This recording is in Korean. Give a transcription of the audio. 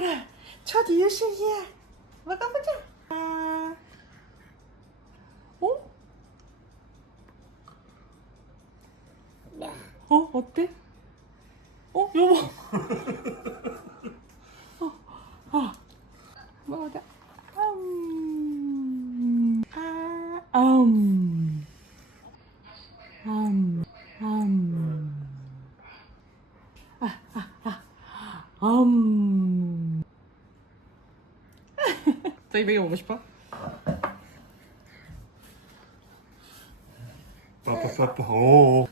먹어라. 첫 이유식이야. 먹어보자. 아. 어? 어, 어때? 어, 여보. 어, 아. 먹어보자. 음. 아, 음. 음. 음. 음. 저기 먹여 보고 싶어? 빠빠빠빠 오